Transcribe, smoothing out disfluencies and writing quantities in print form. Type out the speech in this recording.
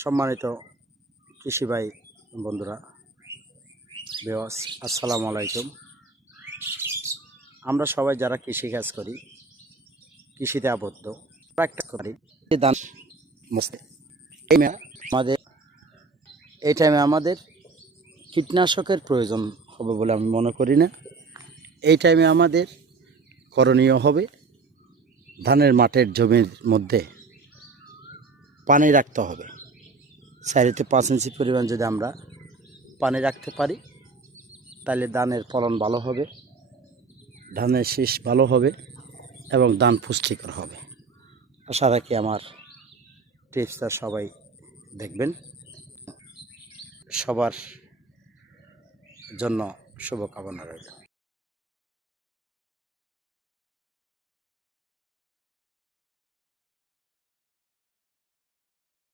সম্মানিত কৃষি ভাই বন্ধুরা, ভিউয়ার্স, আসসালামু আলাইকুম। আমরা সবাই যারা কৃষিকাজ করি, কৃষিতে আবদ্ধ, একটা করি ধান মস্তে এই টাইমে আমাদের কীটনাশকের প্রয়োজন হবে বলে আমি মনে করি না। এই টাইমে আমাদের করণীয় হবে ধানের মাঠের জমির মধ্যে পানি রাখতে হবে। 4 থেকে 5 ইঞ্চি পরিমাণ যদি আমরা পানি রাখতে পারি, তাহলে ধানের ফলন ভালো হবে, ধানের শীষ ভালো হবে এবং ধান পুষ্টিকর হবে। আশা রাখি আমার টিপসটা সবাই দেখবেন। সবার জন্য শুভকামনা রইল।